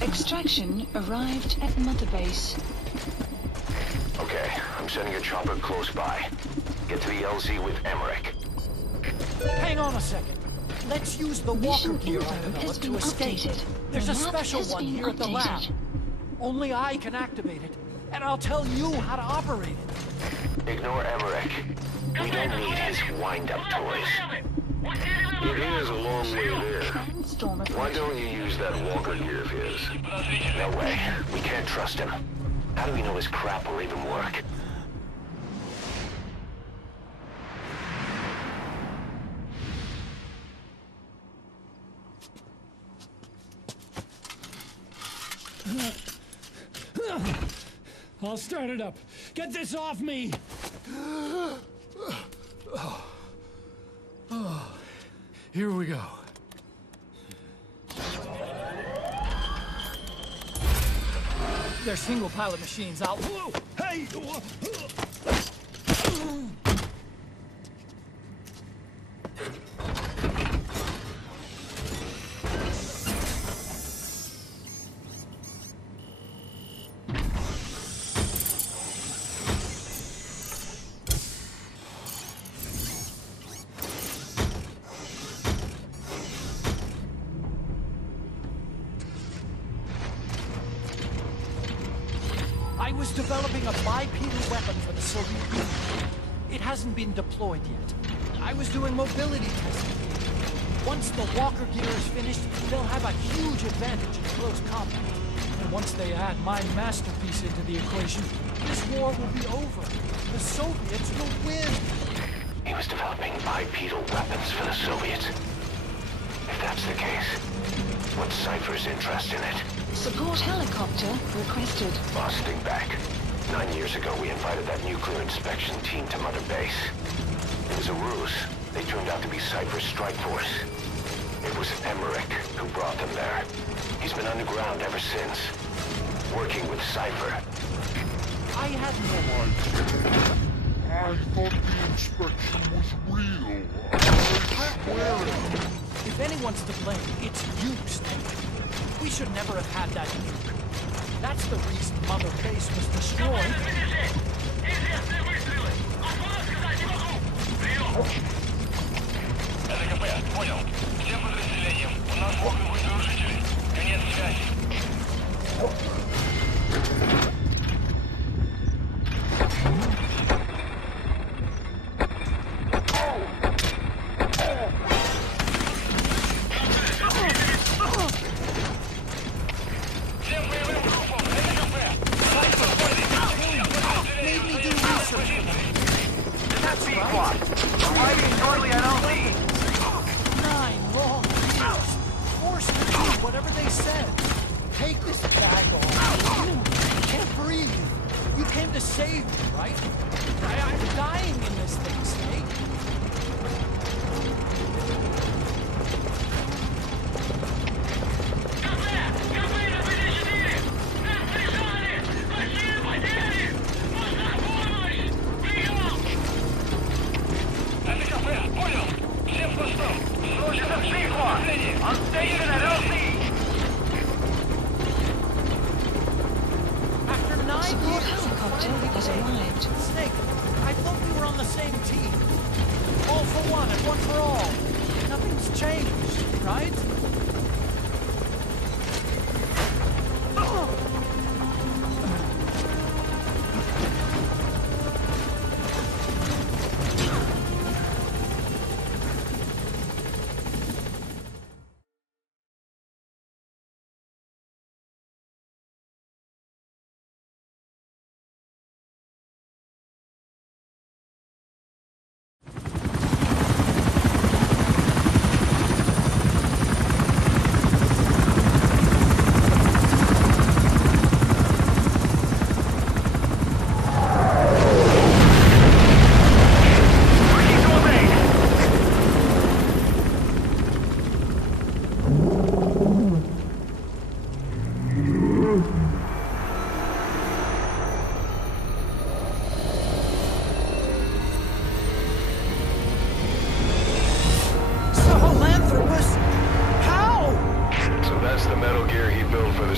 Extraction arrived at Mother Base. Okay, I'm sending a chopper close by. Get to the LZ with Emmerich. Hang on a second. Let's use the walker Mission gear info I has developed been to escape. updated. There's The a map special has one been here at the lab. updated. Only I can activate it, and I'll tell you how to operate it. Ignore Emmerich. We don't need his wind-up toys. It is a long way there. Why don't you use that walker gear of his? No way. We can't trust him. How do we know his crap will even work? I'll start it up. Get this off me! Here we go. They're single pilot machines. Whoa! Hey! I was developing a bipedal weapon for the Soviet Union. It hasn't been deployed yet. I was doing mobility testing. Once the walker gear is finished, they'll have a huge advantage in close combat. And once they add my masterpiece into the equation, this war will be over. The Soviets will win. He was developing bipedal weapons for the Soviets. If that's the case, what's Cypher's interest in it? Support helicopter requested. Busting back. 9 years ago, we invited that nuclear inspection team to Mother Base. It was a ruse. They turned out to be Cypher's strike force. It was Emmerich who brought them there. He's been underground ever since, working with Cypher. I had no idea. I thought the inspection was real. I swear it. If anyone's to blame, it's you, Snake. We should never have had that nuke. That's the reason Mother Base was destroyed. ЛКП, понял. Всем подразделениям. У нас огневые нарушители. Конец связи.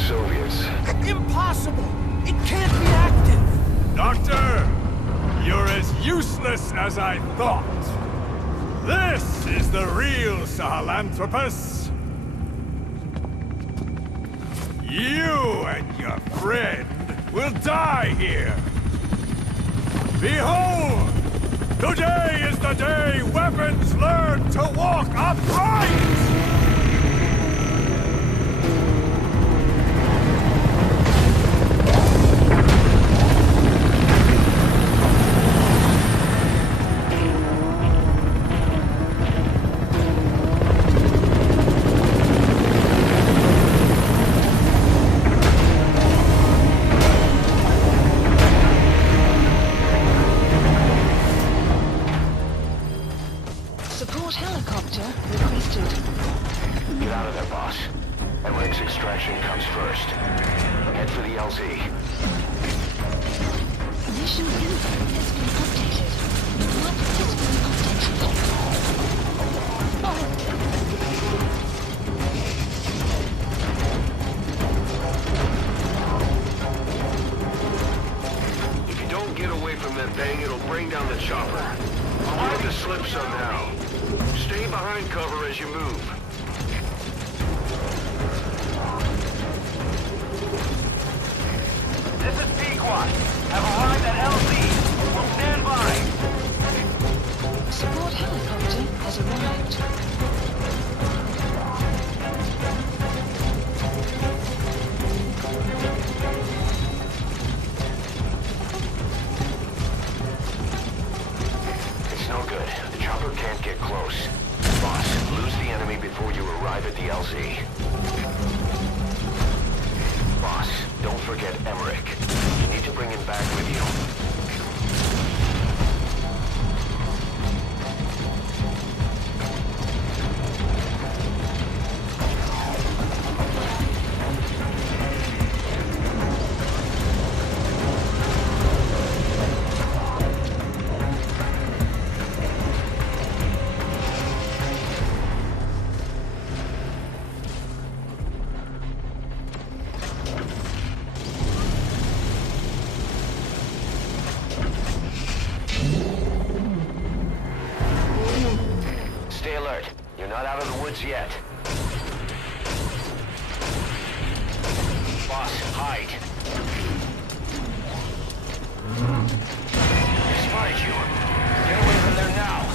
Soviets. Impossible! It can't be active! Doctor, you're as useless as I thought. This is the real Sahelanthropus. You and your friend will die here. Behold! Today is the day weapons learn to walk upright! Support helicopter requested. Get out of there, boss. Emmerich's extraction comes first. Head for the LZ. Mission info has been updated. What has been updated? If you don't get away from that thing, it'll bring down the chopper. I'll have to slip somehow. Stay behind cover as you move. This is Pequot. Have arrived at LZ. Will stand by. Support helicopter has arrived. It's no good. The chopper can't get close. Boss, lose the enemy before you arrive at the LZ. Boss, don't forget Emmerich. You need to bring him back with you. Stay alert. You're not out of the woods yet. Boss, hide. They spotted you. Get away from there now.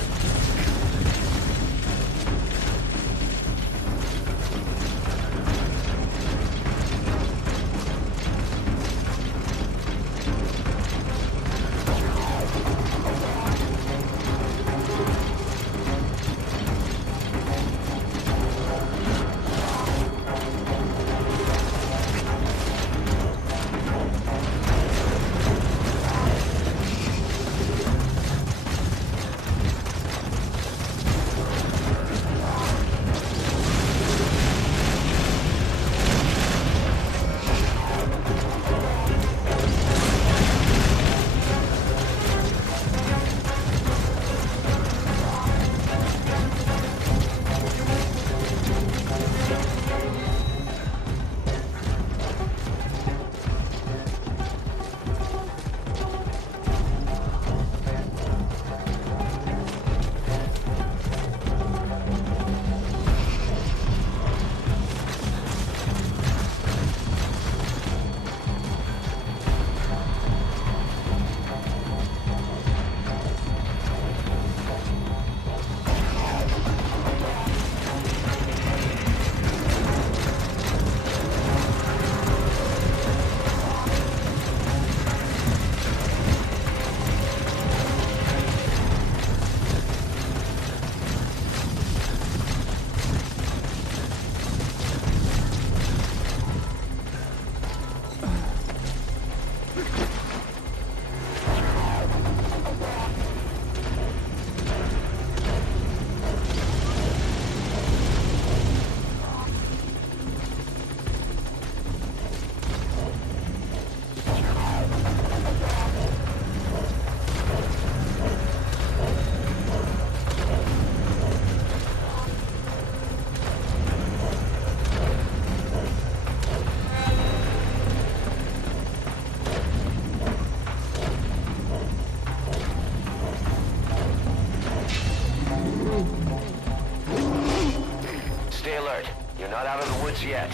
of the woods yet.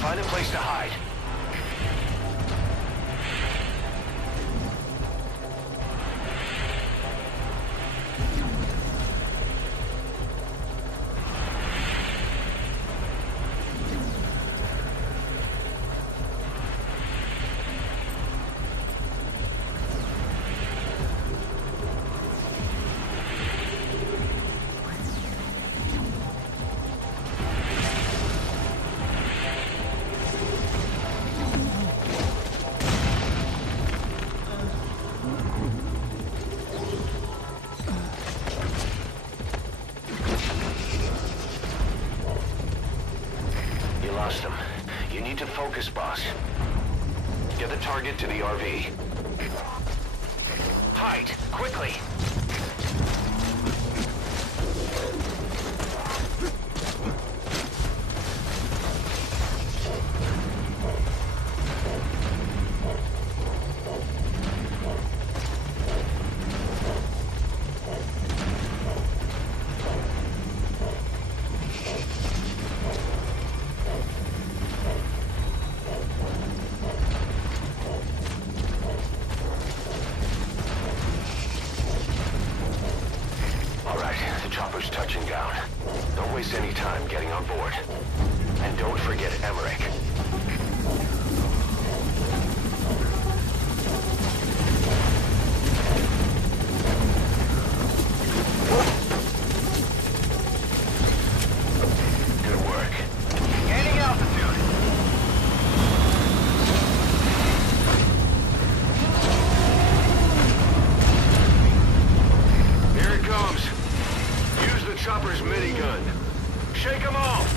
Find a place to hide. You need to focus, boss. Get the target to the RV. Hide, quickly! Touching down. Don't waste any time getting on board. And don't forget Emmerich. Good work. Gaining altitude. Here it comes. Use the chopper's minigun. Shake them off!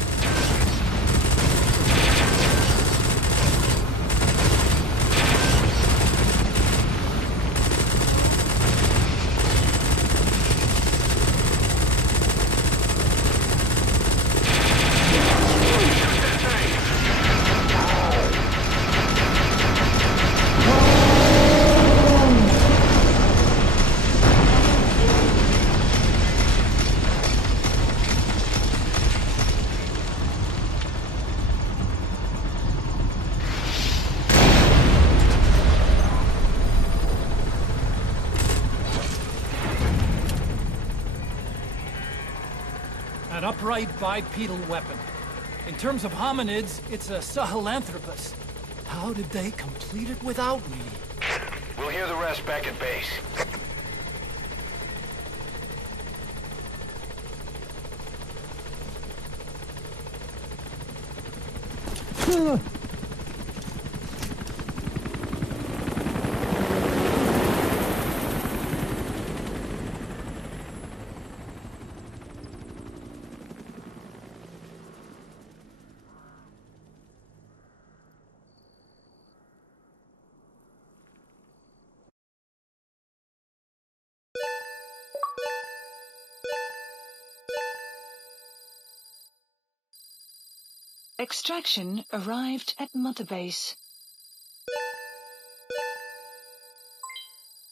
An upright bipedal weapon. In terms of hominids, it's a Sahelanthropus. How did they complete it without me? We'll hear the rest back at base. Extraction arrived at Mother Base.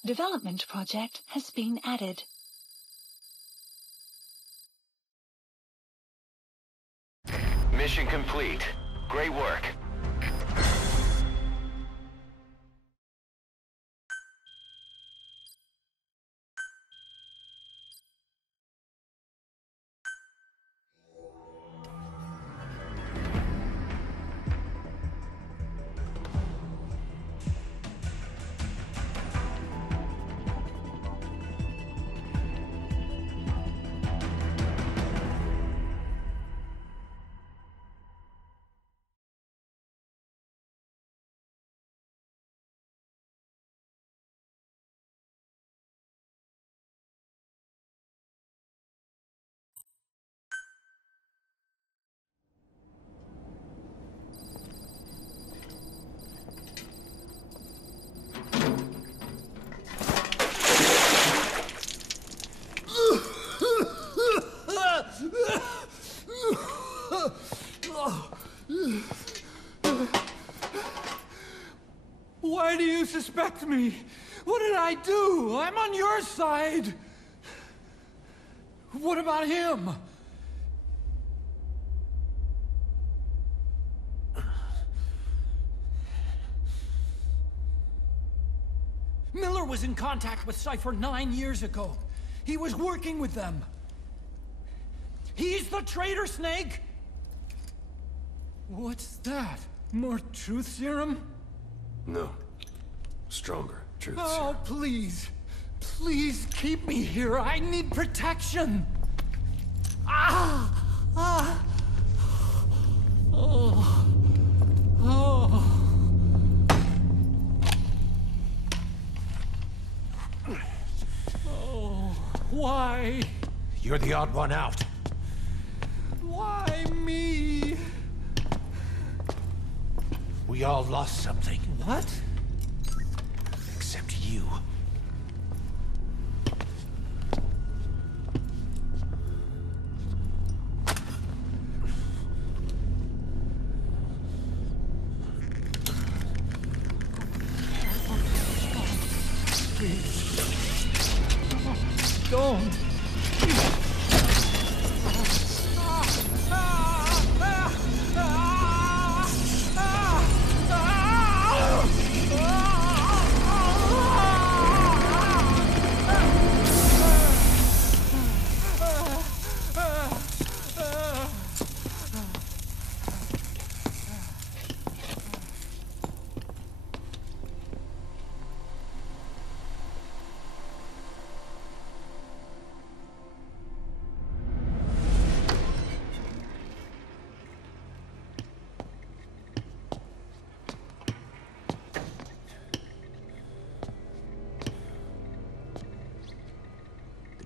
Development project has been added. Mission complete. Great work. Why do you suspect me? What did I do? I'm on your side. What about him? Miller was in contact with Cypher 9 years ago. He was working with them. He's the traitor, Snake! What's that? More truth serum? No. Stronger truth serum. Oh, please. Please keep me here. I need protection. Ah! Ah! Oh. Oh. Oh. Why? You're the odd one out. Why me? We all lost something. What? Except you. Don't!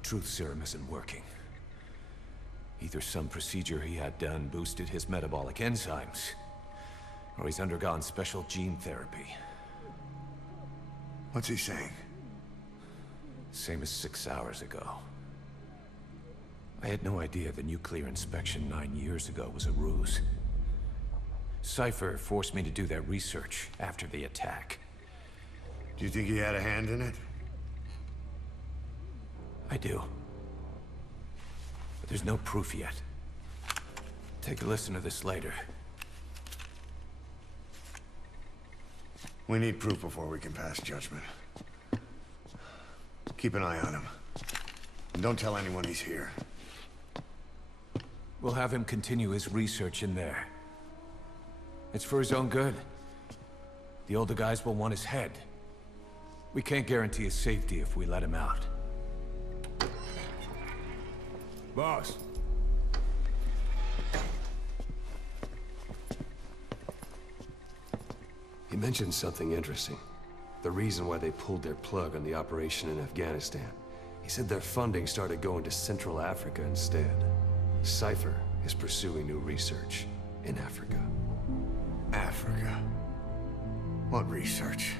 Truth serum isn't working. Either some procedure he had done boosted his metabolic enzymes, or he's undergone special gene therapy. What's he saying? Same as 6 hours ago. I had no idea the nuclear inspection 9 years ago was a ruse. Cypher forced me to do that research after the attack. Do you think he had a hand in it? I do. But there's no proof yet. Take a listen to this later. We need proof before we can pass judgment. Keep an eye on him. And don't tell anyone he's here. We'll have him continue his research in there. It's for his own good. The older guys will want his head. We can't guarantee his safety if we let him out. Boss. He mentioned something interesting. The reason why they pulled their plug on the operation in Afghanistan. He said their funding started going to Central Africa instead. Cypher is pursuing new research in Africa. Africa? What research?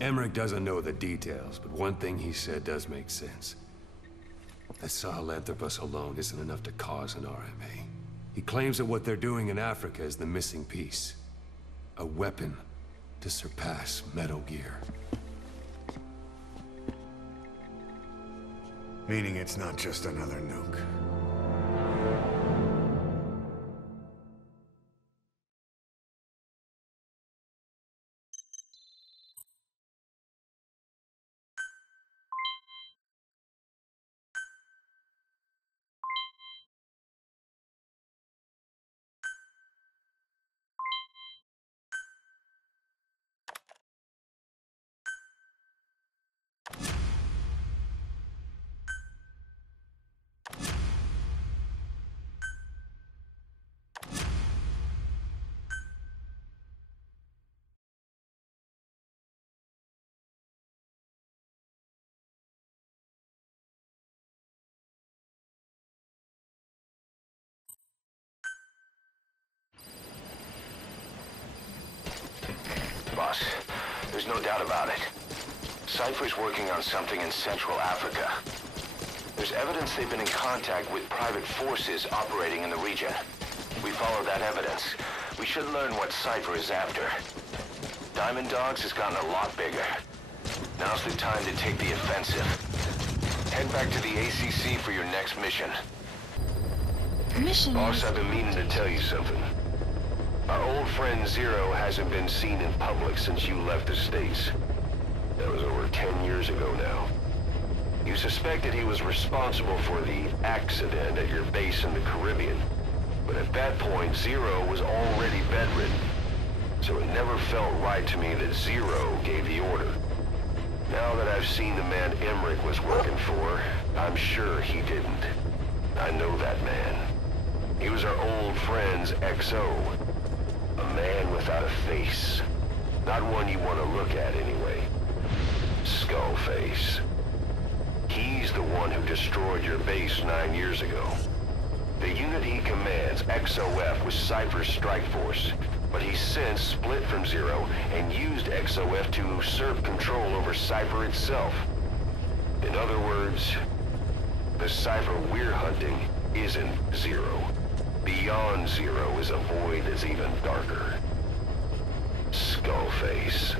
Emmerich doesn't know the details, but one thing he said does make sense. That Sahelanthropus alone isn't enough to cause an RMA. He claims that what they're doing in Africa is the missing piece. A weapon to surpass Metal Gear. Meaning it's not just another nuke. Boss, there's no doubt about it. Cypher's working on something in Central Africa. There's evidence they've been in contact with private forces operating in the region. We follow that evidence. We should learn what Cypher is after. Diamond Dogs has gotten a lot bigger. Now's the time to take the offensive. Head back to the ACC for your next mission. Mission. Boss, I've been meaning to tell you something. Our old friend Zero hasn't been seen in public since you left the States. That was over 10 years ago now. You suspected he was responsible for the accident at your base in the Caribbean. But at that point, Zero was already bedridden. So it never felt right to me that Zero gave the order. Now that I've seen the man Emmerich was working for, I'm sure he didn't. I know that man. He was our old friend's XO. A man without a face. Not one you want to look at anyway. Skullface. He's the one who destroyed your base 9 years ago. The unit he commands, XOF, was Cypher's strike force, but he's since split from Zero and used XOF to usurp control over Cypher itself. In other words, the Cypher we're hunting isn't Zero. Beyond Zero is a void that's even darker. Skullface.